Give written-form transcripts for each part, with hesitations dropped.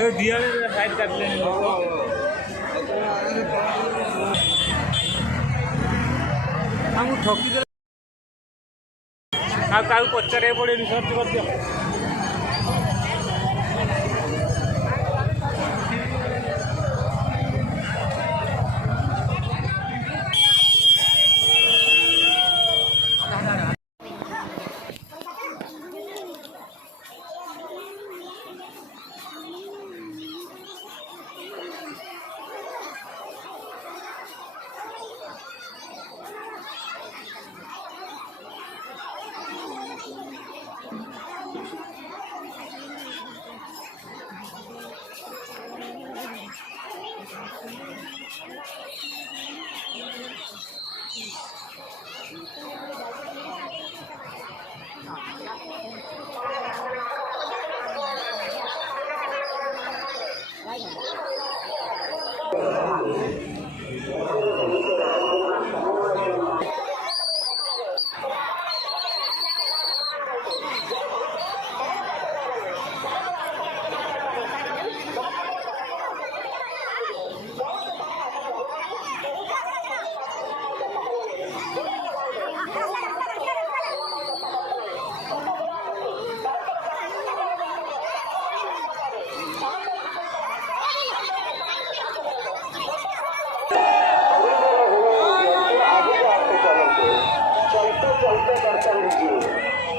दिया साइड काट लेने हमको ठकी दे आ काउ पचारे पड़े रिसर्च कर दियो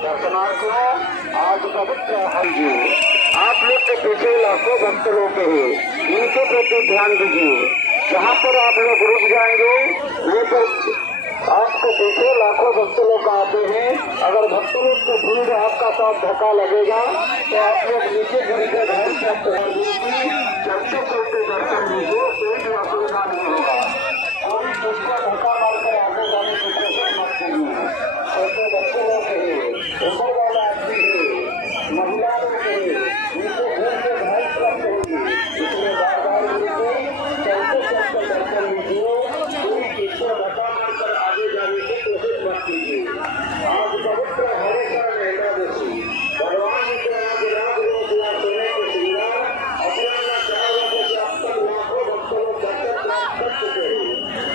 दर्शनार्थियों आज पवित्र हज आप लोग के पीछे लाखों भक्त लोग हैं, इनके प्रति ध्यान दीजिए। जहाँ पर आप लोग रुक जाएंगे ये पर आपके पीछे लाखों भक्त लोग आते हैं। अगर भक्त लोग को भीड़ आपका साथ धक्का लगेगा तो आप लोग नीचे गिर के घर चलते चलते दर्शन दीजिए, कोई भी असुविधा नहीं होगा। कोई दूसरा धक्का मारकर आगे जाने की कोशिश मत कीजिए। छोटे बच्चे लोग हैं, उम्र वाला आदमी है, महिला लोग हैं, उनको घर से भाई प्राप्त होगी, इसलिए बार बार चलते चलते दर्शन लीजिए। कोई पीछे धक्का मारकर आगे जाने की कोशिश मत कीजिए। आज पवित्र हरिशरण एकादशी भगवान जी के आज राज रोज सोने के श्रृंगार अपना चारों से अब तक लाखों भक्त लोग दर्शन प्राप्त कर चुके हैं।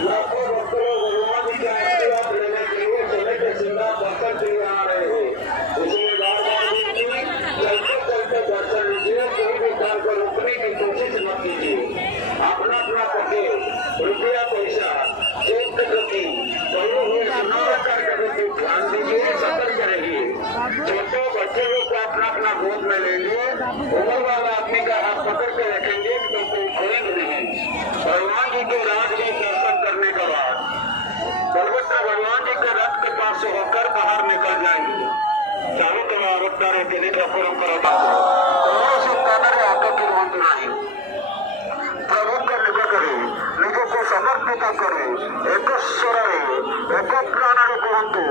लाखों भक्त लोग भगवान जी के आशीर्वाद लेने के लिए सोने के श्रृंगार दर्शन के लिए आ रहे हैं। इसलिए बार बार चलते चलते दर्शन लीजिए, कोई भी कार को रोकने की कोशिश मत कीजिए। अपना अपना करके रुपया पैसा जेब के प्रति पहले हुए सुनाकर के प्रति ध्यान दीजिए, सतर्क रहेंगे। छोटे बच्चे लोग को अपना अपना गोद में लेंगे, उम्र वाला आदमी का हाथ पकड़ के रखेंगे तो कोई खेल नहीं। भगवान जी के राज में दर्शन करने के बाद बलभद्र भगवान जी के रथ के पास से होकर बाहर निकल जाएंगे। चारों तरफ आरोपदारों के लिए परंपरा आकर गिरवंत नहीं प्रभु का निज करे, निज को समर्पित करे, एक स्वरे एक प्राण कुहतु।